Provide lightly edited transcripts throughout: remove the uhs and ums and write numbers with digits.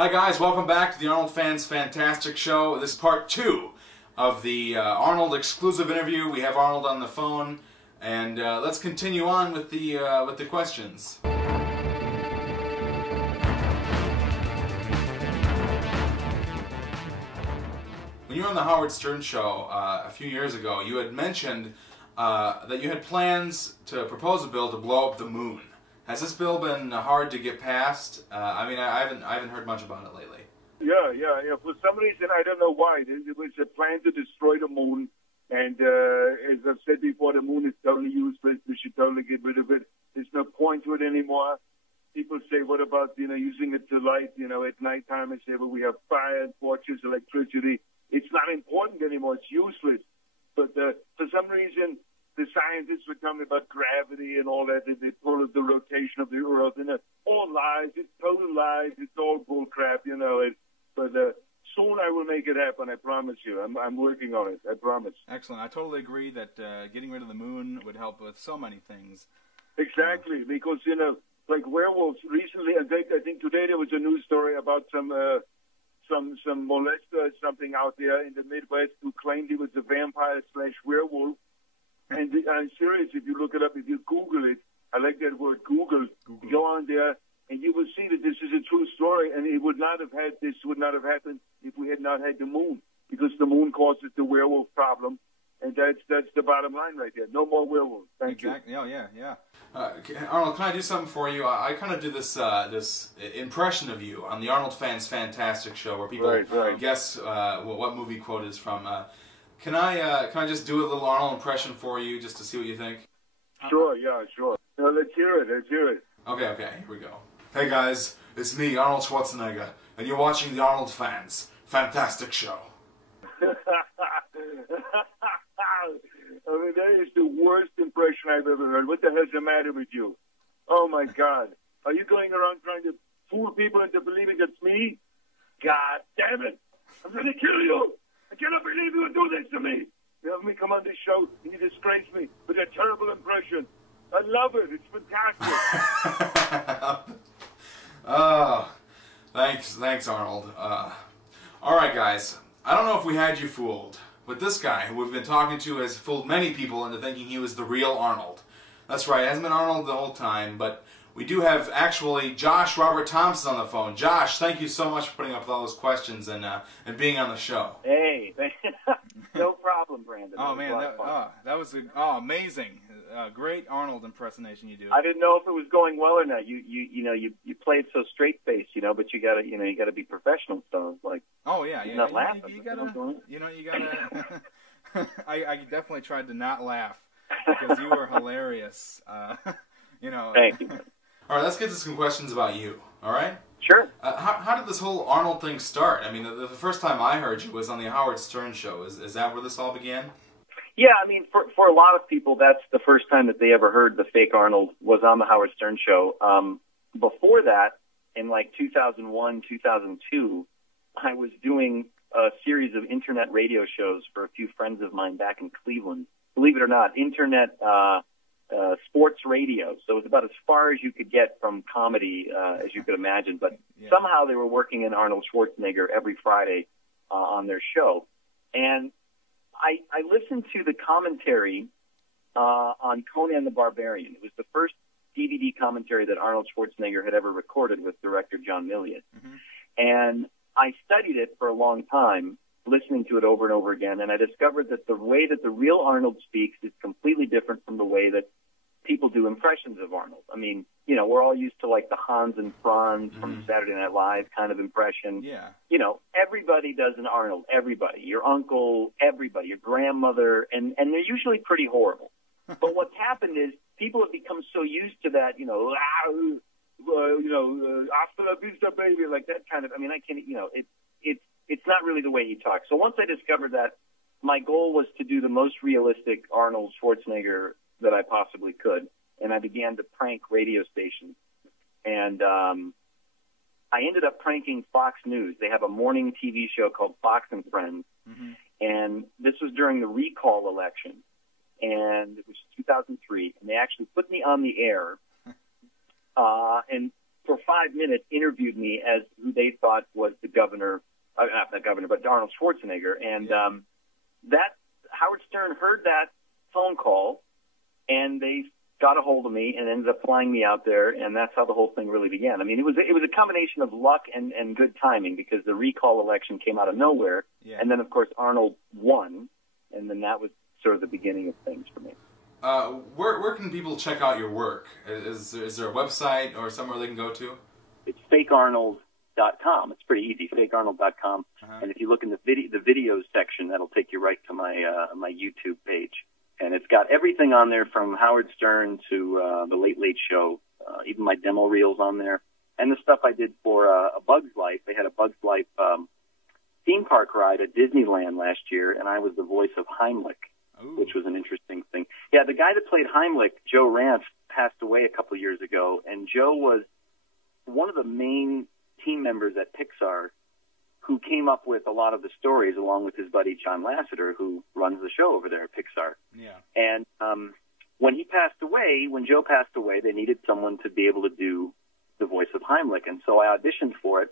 Hi guys, welcome back to the Arnold Fans Fantastic Show. This is part 2 of the Arnold exclusive interview. We have Arnold on the phone, and let's continue on with the questions. When you were on the Howard Stern Show a few years ago, you had mentioned that you had plans to propose a bill to blow up the moon. Has this bill been hard to get passed? I mean, I haven't heard much about it lately. Yeah. For some reason, I don't know why. It was a plan to destroy the moon, and as I've said before, the moon is totally useless. We should totally get rid of it. There's no point to it anymore. People say, what about, using it to light, at nighttime? I say, well, we have fire, torches, electricity. It's not important anymore. It's useless. But for some reason, the scientists were telling me about gravity and all that. They pull the rotation of the Earth, and all lies. It's total lies. It's all bull crap, But soon I will make it happen. I promise you. I'm working on it. I promise. Excellent. I totally agree that getting rid of the moon would help with so many things. Exactly, because like werewolves. Recently, I think today there was a news story about some molester or something out there in the Midwest who claimed he was a vampire/werewolf. And I'm serious, if you look it up, if you Google it, I like that word, Google. Go on there, and you will see that this is a true story, and this would not have happened if we had not had the moon, because the moon causes the werewolf problem, and that's the bottom line right there. No more werewolves. Thank you. Oh, yeah. Arnold, can I do something for you? I kind of do this impression of you on the Arnold Fans Fantastic Show, where people guess what movie quote is from. Can I just do a little Arnold impression for you, just to see what you think? Sure, yeah, sure. Let's hear it. Okay, here we go. Hey guys, it's me, Arnold Schwarzenegger, and you're watching the Arnold Fans Fantastic Show. I mean, that is the worst impression I've ever heard. What the hell's the matter with you? Oh my God. Are you going around trying to fool people into believing it's me? God damn it. I'm going to kill you. I cannot believe you would do this to me. You have me come on this show and you disgrace me with a terrible impression. I love it. It's fantastic. Oh, thanks, Arnold. All right, guys. I don't know if we had you fooled, but this guy who we've been talking to has fooled many people into thinking he was the real Arnold. That's right. It hasn't been Arnold the whole time, but we do have actually Josh Robert Thompson on the phone. Josh, thank you so much for putting up with all those questions and being on the show. Hey, no problem, Brandon. Oh man, that was amazing. Great Arnold impersonation you do. I didn't know if it was going well or not. You played so straight faced, but you gotta be professional. So like, oh yeah, not laughing. You gotta. I definitely tried to not laugh because you were hilarious. Thank you. All right, let's get to some questions about you, all right? Sure. How did this whole Arnold thing start? I mean, the first time I heard you was on the Howard Stern Show. Is that where this all began? Yeah, I mean, for a lot of people, that's the first time that they ever heard the fake Arnold was on the Howard Stern Show. Before that, in like 2001, 2002, I was doing a series of internet radio shows for a few friends of mine back in Cleveland. Believe it or not, internet sports radio. So it was about as far as you could get from comedy, as you could imagine. But somehow they were working in Arnold Schwarzenegger every Friday on their show. And I listened to the commentary on Conan the Barbarian. It was the first DVD commentary that Arnold Schwarzenegger had ever recorded with director John Milius. Mm-hmm. And I studied it for a long time, listening to it over and over again, and I discovered that the way that the real Arnold speaks is completely different from the way that people do impressions of Arnold. I mean, we're all used to like the Hans and Franz from Saturday Night Live kind of impression. Yeah. Everybody does an Arnold. Everybody. Your uncle, everybody, your grandmother, and they're usually pretty horrible. But what's happened is people have become so used to that, hasta la vista, baby, like that kind of, I mean, I can't, it's not really the way he talks. So once I discovered that, my goal was to do the most realistic Arnold Schwarzenegger that I possibly could, and I began to prank radio stations. And I ended up pranking Fox News. They have a morning TV show called Fox and Friends, and this was during the recall election, and it was 2003, and they actually put me on the air and for 5 minutes interviewed me as who they thought Arnold Schwarzenegger. And that Howard Stern heard that phone call, and they got a hold of me and ended up flying me out there, and that's how the whole thing really began. I mean, it was a combination of luck and good timing, because the recall election came out of nowhere, and then, of course, Arnold won, and then that was sort of the beginning of things for me. Where can people check out your work? Is there a website or somewhere they can go to? It's fakearnold.com. It's pretty easy, fakearnold.com. And if you look in the videos section, that'll take you right to my YouTube page. And it's got everything on there from Howard Stern to the Late Late Show, even my demo reels on there, and the stuff I did for A Bug's Life. They had a Bug's Life theme park ride at Disneyland last year, and I was the voice of Heimlich, which was an interesting thing. Yeah, the guy that played Heimlich, Joe Ranft, passed away a couple of years ago, and Joe was one of the main team members at Pixar who came up with a lot of the stories, along with his buddy John Lasseter, who runs the show over there at Pixar. Yeah. And when Joe passed away, they needed someone to be able to do the voice of Heimlich, and so I auditioned for it,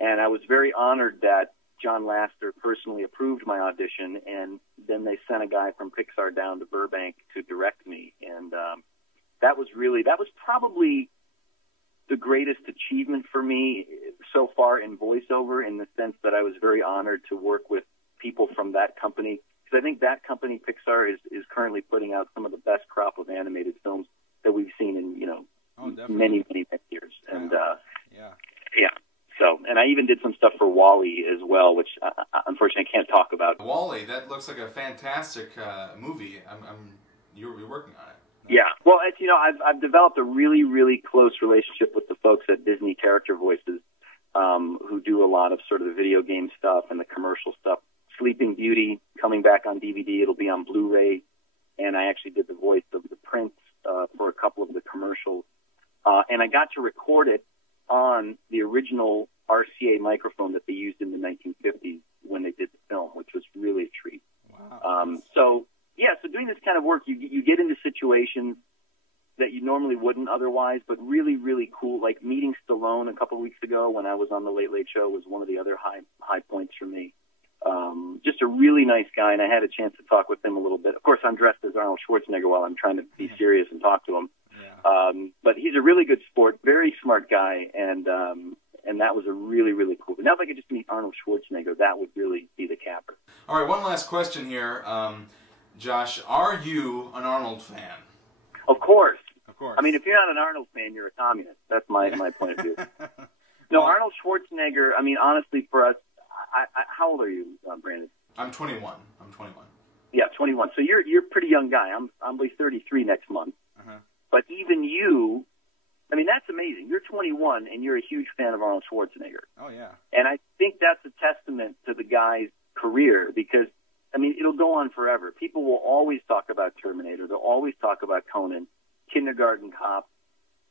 and I was very honored that John Lasseter personally approved my audition, and then they sent a guy from Pixar down to Burbank to direct me, and that was probably the greatest achievement for me so far in voiceover, in the sense that I was very honored to work with people from that company, because I think that company, Pixar, is currently putting out some of the best crop of animated films that we've seen in many years. And So, and I even did some stuff for WALL-E as well, which unfortunately I can't talk about. WALL-E, that looks like a fantastic movie. You're working on it. Yeah, well, I've developed a really, really close relationship with the folks at Disney Character Voices, who do a lot of sort of the video game stuff and the commercial stuff. Sleeping Beauty coming back on DVD. It'll be on Blu-ray, and I actually did the voice of the Prince for a couple of the commercials, and I got to record it on the original RCA microphone that they used in the 1950s when they did the film, which was really a treat. Wow. So doing this kind of work, you get into situations that you normally wouldn't otherwise, but really, really cool. Like meeting Stallone a couple of weeks ago when I was on the Late Late Show was one of the other high points for me. Just a really nice guy, and I had a chance to talk with him a little bit. Of course, I'm dressed as Arnold Schwarzenegger while I'm trying to be serious and talk to him. Yeah. But he's a really good sport, very smart guy, and that was a really, really cool. Now if I could just meet Arnold Schwarzenegger, that would really be the capper. All right, one last question here. Josh, are you an Arnold fan? Of course. Of course. I mean, if you're not an Arnold fan, you're a communist. That's my point of view. No, Arnold Schwarzenegger, I mean, honestly, for us, how old are you, Brandon? I'm 21. Yeah, 21. So you're a pretty young guy. I'm 33 next month. But even you, I mean, that's amazing. You're 21, and you're a huge fan of Arnold Schwarzenegger. Oh, yeah. And I think that's a testament to the guy's career, because, I mean, it'll go on forever. People will always talk about Terminator. They'll always talk about Conan, Kindergarten Cop,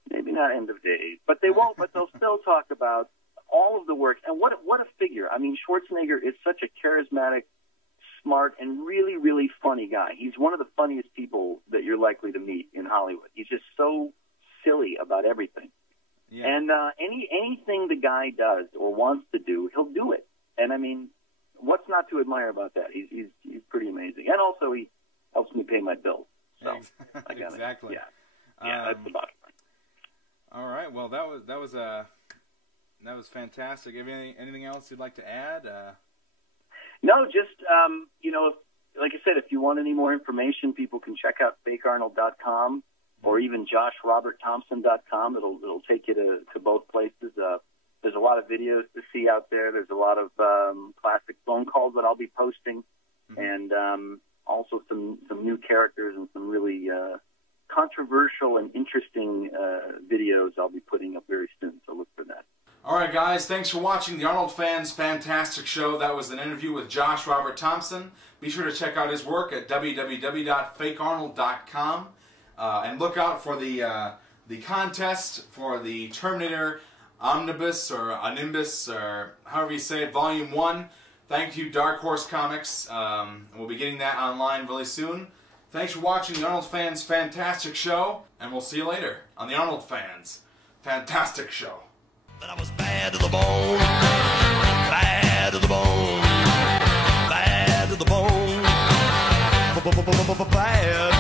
maybe not End of Days, but they won't. But they'll still talk about all of the work. And what a figure. I mean, Schwarzenegger is such a charismatic, smart, and really, really funny guy. He's one of the funniest people that you're likely to meet in Hollywood. He's just so silly about everything. Yeah. And anything the guy does or wants to do, he'll do it. And I mean, what's not to admire about that? He's pretty amazing. And also he helps me pay my bills. So I got exactly. It. Yeah, that's the bottom line. All right. Well, that was fantastic. Anything else you'd like to add? No, just like I said, if you want any more information, people can check out fakearnold.com or even joshrobertthompson.com. It'll take you to both places. There's a lot of videos to see out there. There's a lot of classic phone calls that I'll be posting, and also some new characters and some really controversial and interesting videos I'll be putting up very soon. So look for that. All right, guys, thanks for watching the Arnold Fans Fantastic Show. That was an interview with Josh Robert Thompson. Be sure to check out his work at www.fakearnold.com. And look out for the contest for the Terminator Omnibus or Animbus or however you say it, Volume 1. Thank you, Dark Horse Comics. We'll be getting that online really soon. Thanks for watching the Arnold Fans Fantastic Show, and we'll see you later on the Arnold Fans Fantastic Show. But I was bad to the bone, bad to the bone. bad.